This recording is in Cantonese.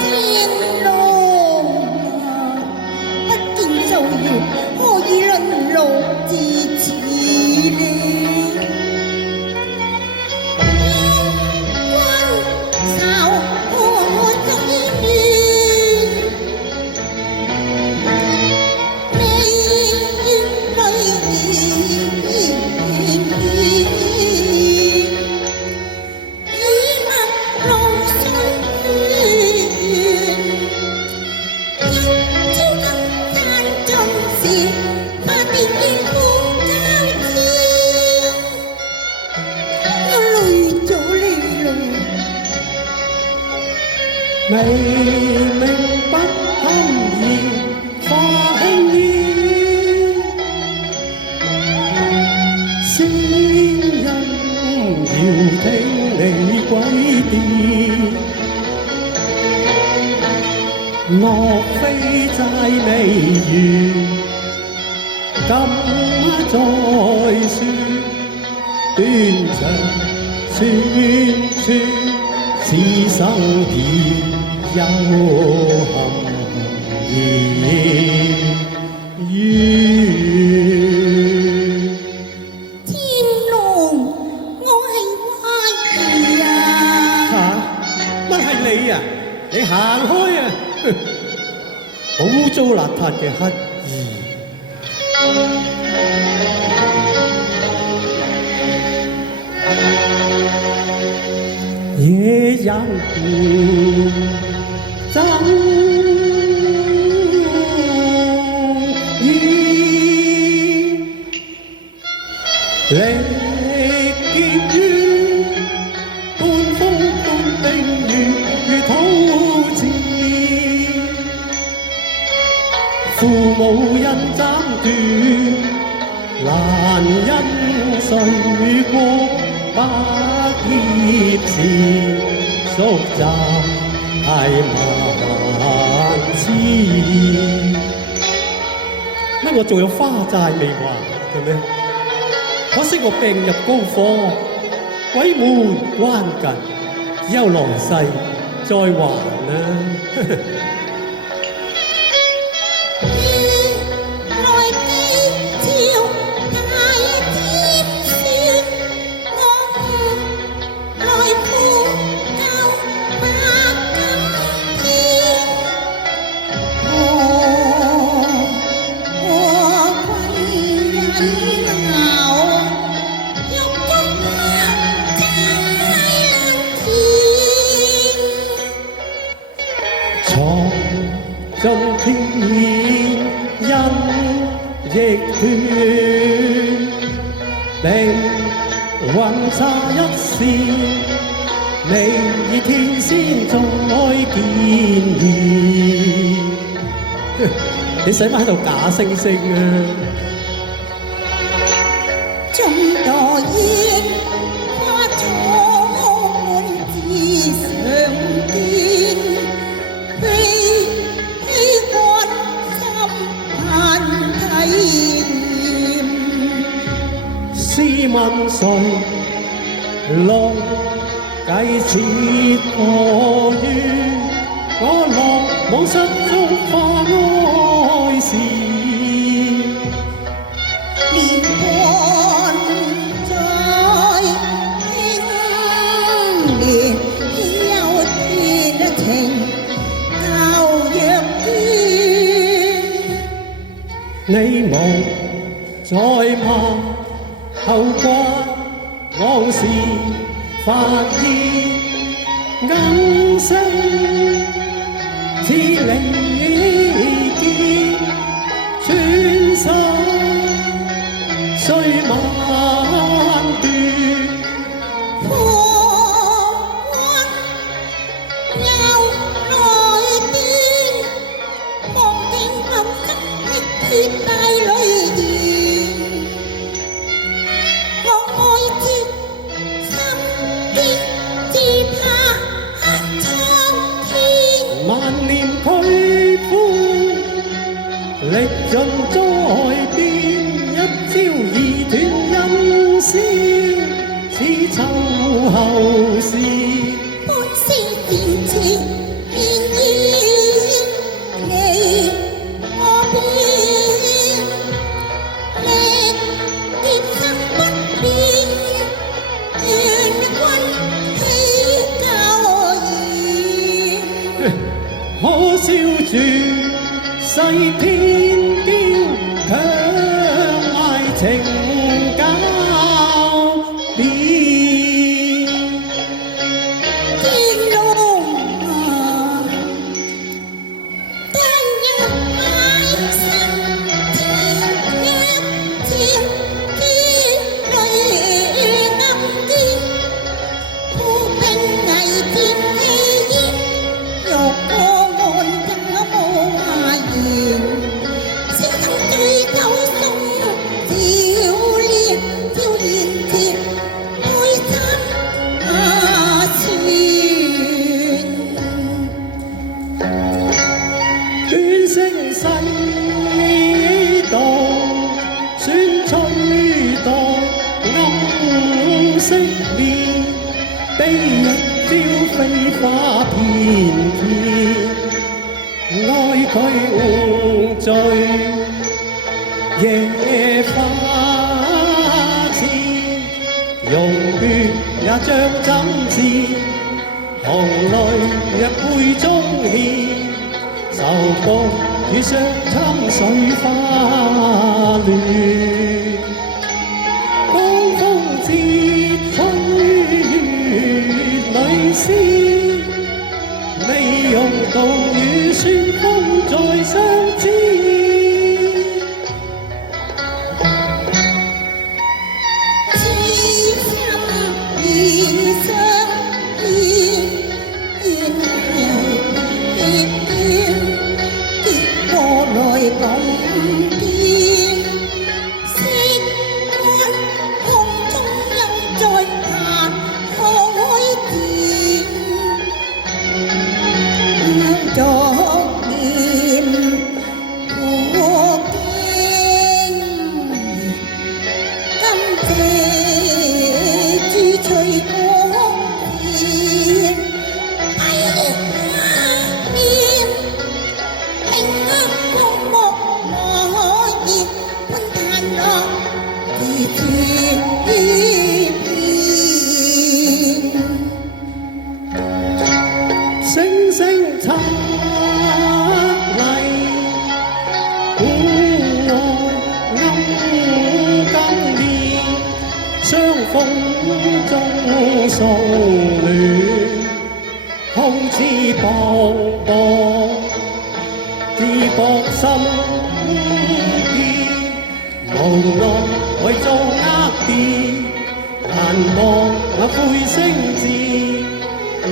天路啊，不見造謠，何以淪落至此呢？未明不堪言，化輕煙。先人要聽你鬼電，莫非債未完，今再說，斷腸寸寸。此生別有含義緣。天龍，我係花兒啊！乜係你啊？你行開啊！好污糟邋遢嘅乞兒。野人爭議，力結於半風半冰如土字，父母因爭奪，難因誰過百葉時，宿集係萬次。乜我仲有花債未還嘅咩？可惜我病入膏肓，鬼門關近，只有來世再還啦。盡天因亦斷，命運差一線，未以天先再見面。你使乜喺度假惺惺啊？眾多煙花錯滿枝上見。試問誰路計切何緣？我落冇失足化愛時，連環再輕連有天情教若斷，你無再罵後掛往事，發現今生只離結，穿心雖萬段。破關又來電，望見今生的鐵帶淚兒。萬年俱歡，歷盡災變，一朝已斷陰仙，似秋後事。半是前朝笑住世天驕，強賣情交變。天龍啊，當日買身天一天，天淚暗天，富兵危天氣焰，欲過岸更無話言，小生對頭送少年甜，愛參卷聲世道，宣吹盪暗色面，悲日朝飛花片片，愛佢醉夜花痴，容月也像針刺，紅淚入杯中獻。愁報與傷侵水花亂，江風折吹月裏絲，未用道與酸風再相知。痴心意相依，怨離別斷，結果來咁癲。色干空中又再下海天，昨念過經。感謝朱翠果田，閉面平光莫可言，觀嘆樂自處於邊。星星擦麗，古岸暗更烈，相逢中送暖，空似薄薄，自薄心意，無奈為做厄跌，難忘那悔聲字。能